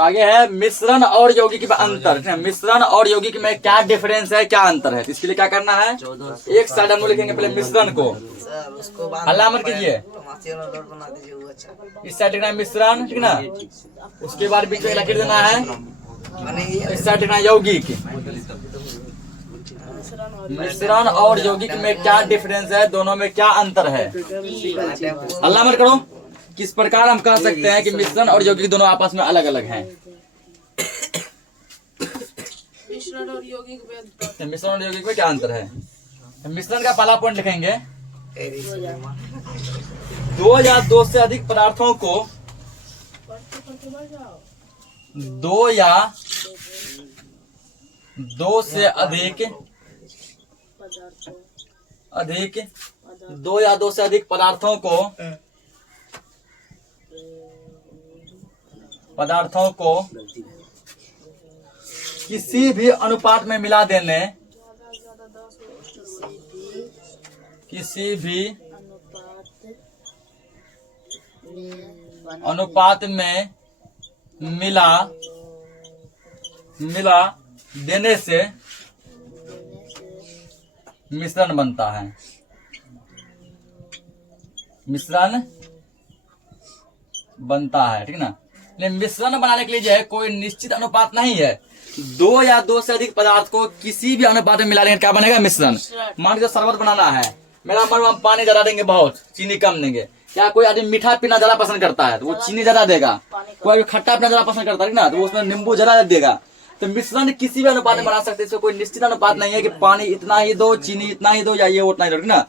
तो आगे है मिश्रण और यौगिक में अंतर। मिश्रण और यौगिक में क्या डिफरेंस है, क्या अंतर है, तो इसके लिए क्या करना है, एक साइड हम लोग लिखेंगे पहले मिश्रण को, हल्ला मत कीजिए, इस साइड लिखना है मिश्रण, ठीक ना, उसके बाद बीच में लकीर देना है, इस साइड लिखना है यौगिक। मिश्रण और यौगिक में क्या डिफरेंस है, दोनों में क्या अंतर है, हल्ला मत करो। किस प्रकार हम कह सकते हैं कि मिश्रण और यौगिक दोनों आपस में अलग अलग हैं। मिश्रण और यौगिक में क्या अंतर है। मिश्रण का पहला पॉइंट लिखेंगे, दो या दो से अधिक पदार्थों को, दो या दो से अधिक पदार्थों को किसी भी अनुपात में मिला देने, किसी भी अनुपात में मिला देने से मिश्रण बनता है। मिश्रण बनता है, ठीक ना। लेकिन मिश्रण बनाने के लिए जो है कोई निश्चित अनुपात नहीं है, दो या दो से अधिक पदार्थ को किसी भी अनुपात में मिला लेंगे क्या बनेगा, मिश्रण। मान लीजिए शरबत बनाना है, मेरा मन हम पानी ज्यादा देंगे, बहुत चीनी कम देंगे। क्या कोई आदमी मीठा पीना ज्यादा पसंद करता है तो वो चीनी ज्यादा देगा, कोई खट्टा पीना ज्यादा पसंद करता है ना तो वो उसमें नींबू ज्यादा देगा। तो मिश्रण किसी भी अनुपात में बना सकते हैं, इसमें कोई निश्चित अनुपात नहीं है कि पानी इतना ही दो, चीनी इतना ही दो, या ये उतना ही दो, ना।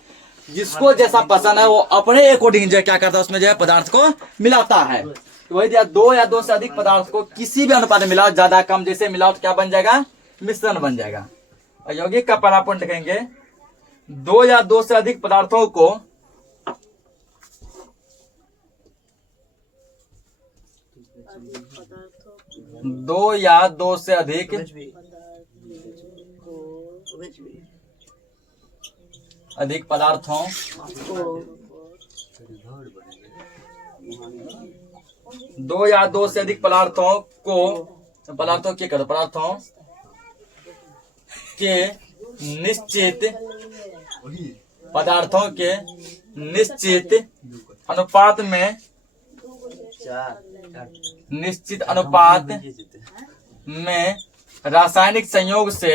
जिसको जैसा पसंद है वो अपने अकॉर्डिंग जो क्या करता है उसमें जो है पदार्थ को मिलाता है। तो वही दिया, दो या दो से अधिक पदार्थ को किसी भी अनुपात में मिलाओ, ज्यादा कम जैसे मिलाओ तो क्या बन जाएगा, मिश्रण बन जाएगा। और यौगिक का पहला पॉइंट लिखेंगे, दो या दो से अधिक पदार्थों को दो या दो से अधिक पदार्थों दो या दो से अधिक पदार्थों के निश्चित अनुपात में रासायनिक संयोग से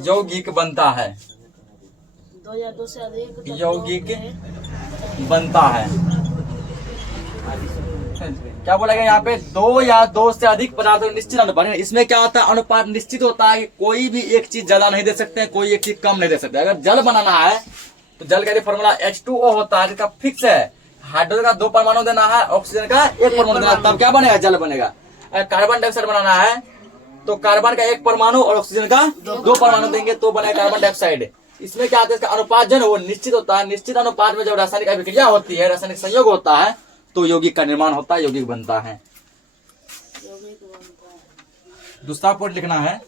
यौगिक बनता है, दो या दो से अधिक यौगिक बनता है। क्या बोला गया यहाँ पे, दो या दो से अधिक पदार्थों के निश्चित अनुपात। इसमें क्या होता है, अनुपात निश्चित होता है कि कोई भी एक चीज ज्यादा नहीं दे सकते हैं, कोई एक चीज कम नहीं दे सकते। अगर जल बनाना है तो जल का फॉर्मूला H2O होता है, जिसका फिक्स है, हाइड्रोजन का 2 परमाणु देना है, ऑक्सीजन का 1 परमाणु देना है, तब क्या बनेगा, जल बनेगा। अगर कार्बन डाइऑक्साइड बनाना है तो कार्बन का 1 परमाणु और ऑक्सीजन का 2 परमाणु देंगे तो बनेगा कार्बन डाइऑक्साइड। इसमें क्या होता है, इसका अनुपात जो है वो निश्चित होता है। निश्चित अनुपात में जब रासायनिक अभिक्रिया होती है, रासायनिक संयोग होता है तो यौगिक का निर्माण होता है, यौगिक बनता है। दूसरा पॉइंट लिखना है,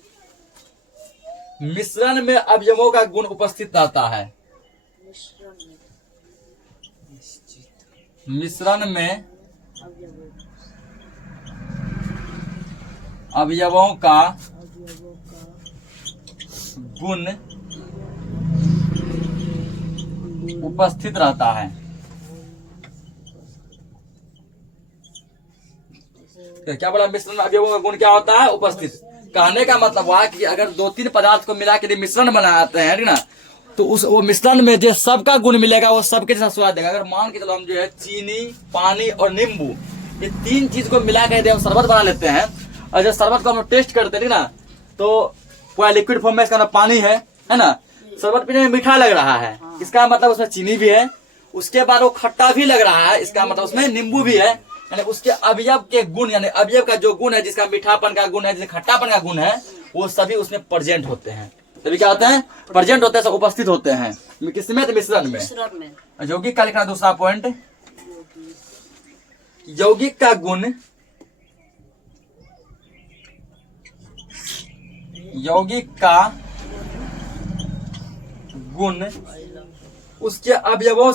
मिश्रण में अवयवों का गुण उपस्थित रहता है। मिश्रण में अवयवों का गुण उपस्थित रहता है। क्या बोला, मिश्रण में अवयवों का गुण क्या होता है, उपस्थित। कहने का मतलब हुआ कि अगर 2-3 पदार्थ को मिला के मिश्रण बनाते हैं ना, तो वो मिश्रण में जो सबका गुण मिलेगा वो सबके जैसा स्वाद देगा। अगर मान के चलो हम जो है चीनी, पानी और नींबू, ये 3 चीज को मिला के हम शरबत बना लेते हैं, और जब शरबत को हम टेस्ट करते हैं ना तो पूरा लिक्विड फॉर्म में इसका पानी है ना, शरबत पीने में मीठा लग रहा है, इसका मतलब उसमें चीनी भी है। उसके बाद वो खट्टा भी लग रहा है, इसका मतलब उसमें नींबू भी है। यानी उसके अवयव के गुण, यानी अवयव का जो गुण है, जिसका मीठापन का गुण है, जिसका खट्टापन का गुण है, वो सभी उसमें प्रेजेंट होते हैं। सभी क्या होते हैं, प्रेजेंट होते हैं, सब उपस्थित होते हैं। किसमें, तो मिश्रण में। यौगिक का लिखना दूसरा पॉइंट, यौगिक का गुण, यौगिक का गुण उसके अवयवों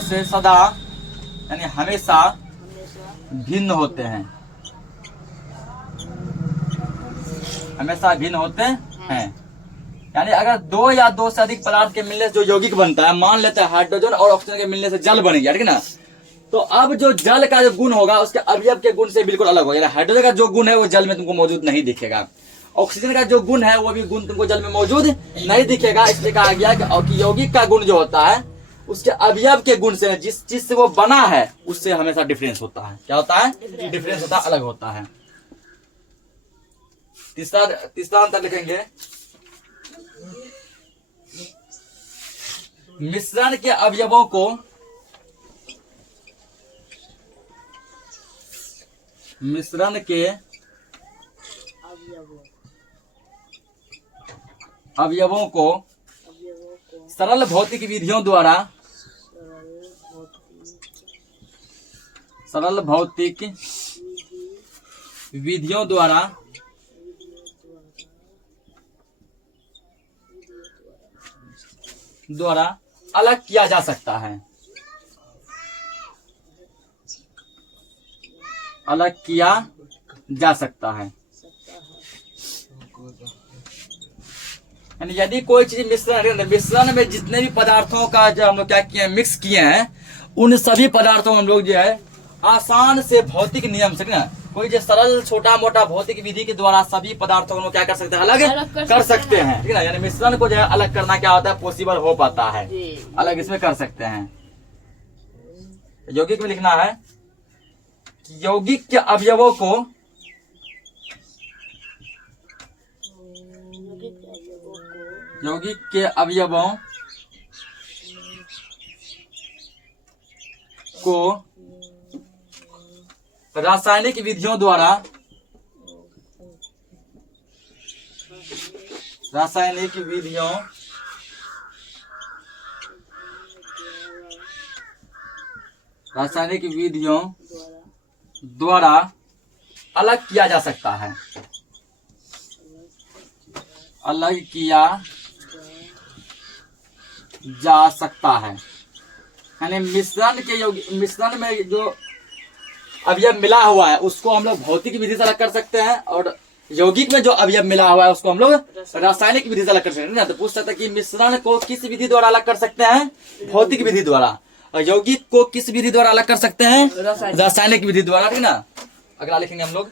से सदा यानी हमेशा भिन्न होते हैं, हमेशा भिन्न होते हैं। यानी अगर दो या दो से अधिक पदार्थ के मिलने से जो यौगिक बनता है, मान लेते हैं हाइड्रोजन और ऑक्सीजन के मिलने से जल बन गया, ठीक है ना। तो अब जो जल का जो गुण होगा उसके अवयव के गुण से बिल्कुल अलग होगा। हाइड्रोजन का जो गुण है वो जल में तुमको मौजूद नहीं दिखेगा, ऑक्सीजन का जो गुण है वो भी गुण तुमको जल में मौजूद नहीं दिखेगा। इसलिए कहा गया कि यौगिक का गुण जो होता है उसके अवयव के गुण से, जिस चीज से वो बना है उससे हमेशा डिफरेंस होता है। क्या होता है? डिफरेंस होता है, अलग होता है। तीसरा अंतर लिखेंगे, मिश्रण के अवयवों को सरल भौतिक विधियों द्वारा अलग किया जा सकता है, अलग किया जा सकता है। यानी यदि कोई चीज मिश्रण में जितने भी पदार्थों का जो हम लोग क्या किए हैं, मिक्स किए हैं, उन सभी पदार्थों हम लोग जो है आसान से भौतिक नियम से ना, कोई जो सरल छोटा मोटा भौतिक विधि के द्वारा सभी पदार्थों को हम लोग क्या कर सकते हैं, अलग कर सकते हैं, ठीक है ना। यानी मिश्रण को जो है अलग करना क्या होता है, पॉसिबल हो पाता है, अलग इसमें कर सकते हैं। यौगिक में लिखना है कि यौगिक के अवयवों को रासायनिक विधियों द्वारा अलग किया जा सकता है, अलग किया जा सकता है। यानी मिश्रण में जो अवयव मिला हुआ है उसको हम लोग भौतिक विधि से अलग कर सकते हैं, और यौगिक में जो अवयव मिला हुआ है उसको हम लोग रासायनिक विधि से अलग कर सकते हैं ना। तो पूछ सकते हैं कि मिश्रण को किस विधि द्वारा अलग कर सकते हैं, भौतिक विधि द्वारा, और यौगिक को किस विधि द्वारा अलग कर सकते हैं, रासायनिक विधि द्वारा, ठीक ना। अगला लिखेंगे हम लोग,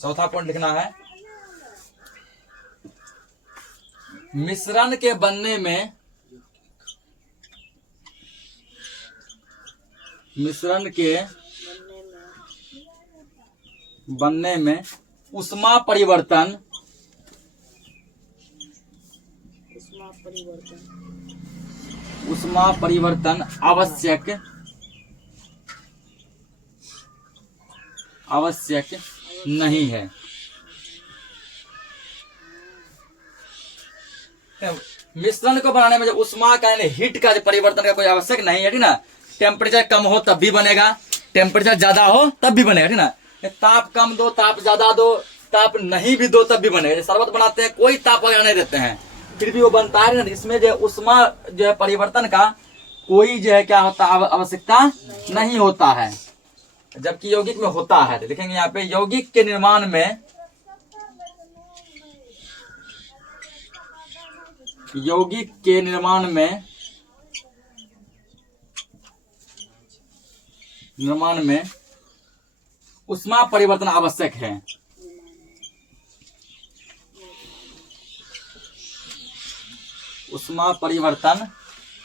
चौथा पॉइंट लिखना है, मिश्रण के बनने में ऊष्मा परिवर्तन आवश्यक नहीं है। मिश्रण को बनाने में जो ऊष्मा का यानी हीट का परिवर्तन का कोई आवश्यक नहीं है, ठीक ना। टेम्परेचर कम हो तब भी बनेगा, टेम्परेचर ज्यादा हो तब भी बनेगा, ठीक ना। ताप कम दो, ताप ज्यादा दो, ताप नहीं भी दो तब भी बनेगा। शरबत बनाते हैं कोई ताप वगैरह नहीं देते हैं फिर भी वो बनता है ना। इसमें जो ऊष्मा जो है परिवर्तन का कोई जो है क्या होता है, आवश्यकता नहीं होता है, जबकि यौगिक में होता है। तो देखेंगे यहाँ पे यौगिक के निर्माण में ऊष्मा परिवर्तन आवश्यक है। ऊष्मा परिवर्तन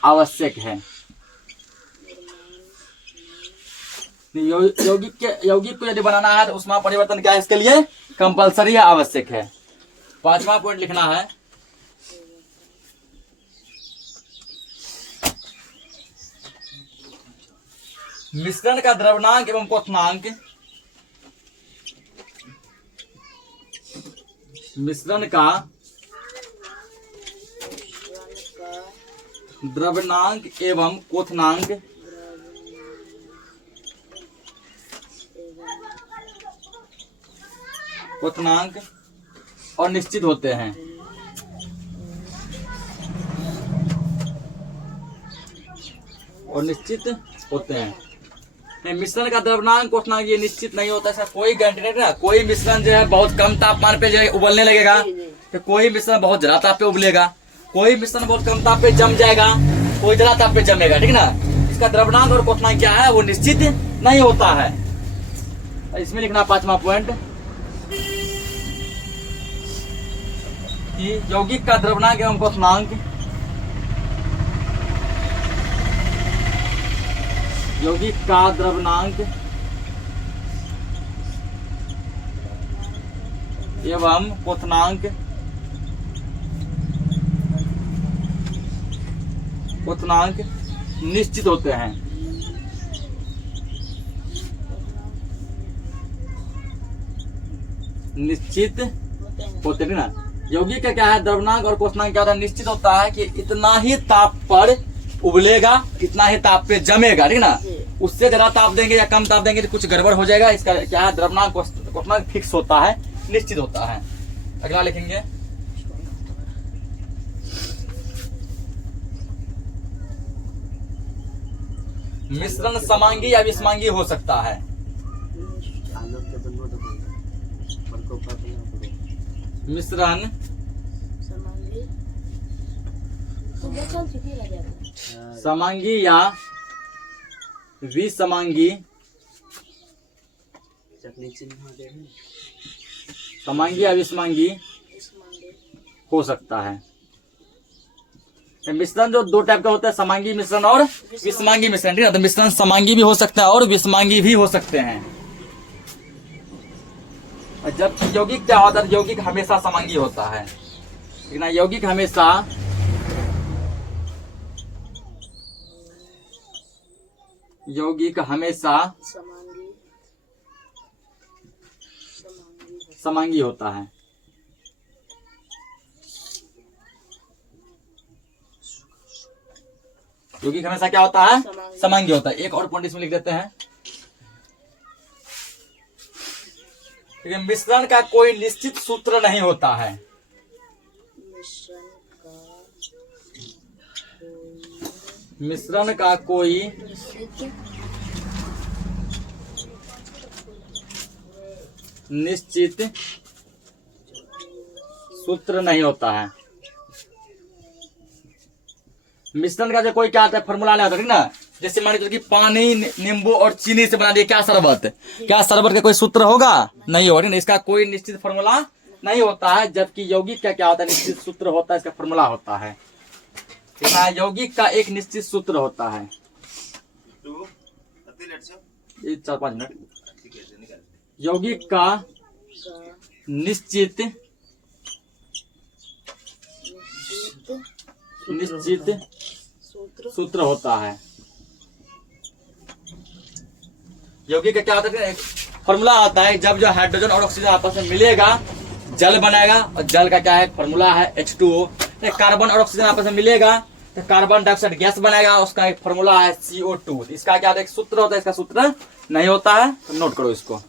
आवश्यक है। यौगिक को यदि बनाना है तो ऊष्मा परिवर्तन क्या है, इसके लिए कंपलसरी है, आवश्यक है। पांचवा पॉइंट लिखना है, मिश्रण का द्रवणांक एवं क्वथनांक द्रव्यनांक एवं क्वथनांक और निश्चित होते हैं। मिश्रण का द्रव्यनांक क्वथनांक ये निश्चित नहीं होता है, कोई गारंटी नहीं ना। कोई मिश्रण जो है बहुत कम तापमान पे जो है उबलने लगेगा, तो कोई मिश्रण बहुत ज्यादा ताप पे उबलेगा, कोई मिश्रण बहुत कम ताप पे जम जाएगा, कोई ज्यादा ताप पे जमेगा, ठीक ना। इसका द्रव्यनांक और क्वथनांक क्या है, वो निश्चित नहीं होता है। इसमें लिखना 5वां पॉइंट कि यौगिक का द्रव्यनांक एवं क्वथनांक यौगिक का द्रव्यनांक एवं क्वथनांक निश्चित होते हैं। निश्चित होते हैं ना। यौगिक का क्या है, द्रव्यनांक और क्वथनांक क्या होता है, निश्चित होता है कि इतना ही ताप पर उबलेगा, इतना ही ताप पे जमेगा, ठीक ना। उससे ज्यादा ताप देंगे या कम ताप देंगे तो कुछ गड़बड़ हो जाएगा। इसका क्या है, द्रव्यनांक क्वथनांक फिक्स होता है, निश्चित होता है। अगला लिखेंगे मिश्रण समांगी या विषमांगी हो सकता है। मिश्रण समांगी या विषमांगी हो सकता है। मिश्रण जो दो टाइप का होता है, समांगी मिश्रण और विषमांगी मिश्रण, ठीक है। तो मिश्रण समांगी भी हो सकता है और विषमांगी भी हो सकते हैं। जब यौगिक क्या होता है, यौगिक हमेशा समांगी होता है, लेकिन यौगिक हमेशा समांगी होता है। यौगिक हमेशा क्या होता है, समांगी होता है। एक और पॉइंट इसमें लिख देते हैं, मिश्रण का कोई निश्चित सूत्र नहीं होता है। मिश्रण का कोई निश्चित सूत्र नहीं होता है। मिश्रण का जो कोई क्या आता है, फॉर्मूला नहीं होता, ठीक ना। जैसे मान लीजिए कि पानी, नींबू और चीनी से बना दिया क्या शरबत, क्या शरबत का कोई सूत्र होगा, नहीं होगा, इसका कोई निश्चित फॉर्मूला नहीं होता है। जबकि यौगिक का क्या होता है, निश्चित सूत्र होता है, इसका फॉर्मूला होता है। यौगिक का एक निश्चित सूत्र होता है। 4-5 मिनट। यौगिक का निश्चित सूत्र होता है। यौगिक का क्या होता है, फॉर्मूला आता है। जब जो हाइड्रोजन और ऑक्सीजन आपस में मिलेगा जल बनाएगा, और जल का क्या है, फॉर्मूला है H2O। कार्बन और ऑक्सीजन आपस में मिलेगा तो कार्बन डाइऑक्साइड गैस बनाएगा, उसका एक फॉर्मूला है CO2। इसका क्या एक सूत्र होता है, इसका सूत्र नहीं होता है, तो नोट करो इसको।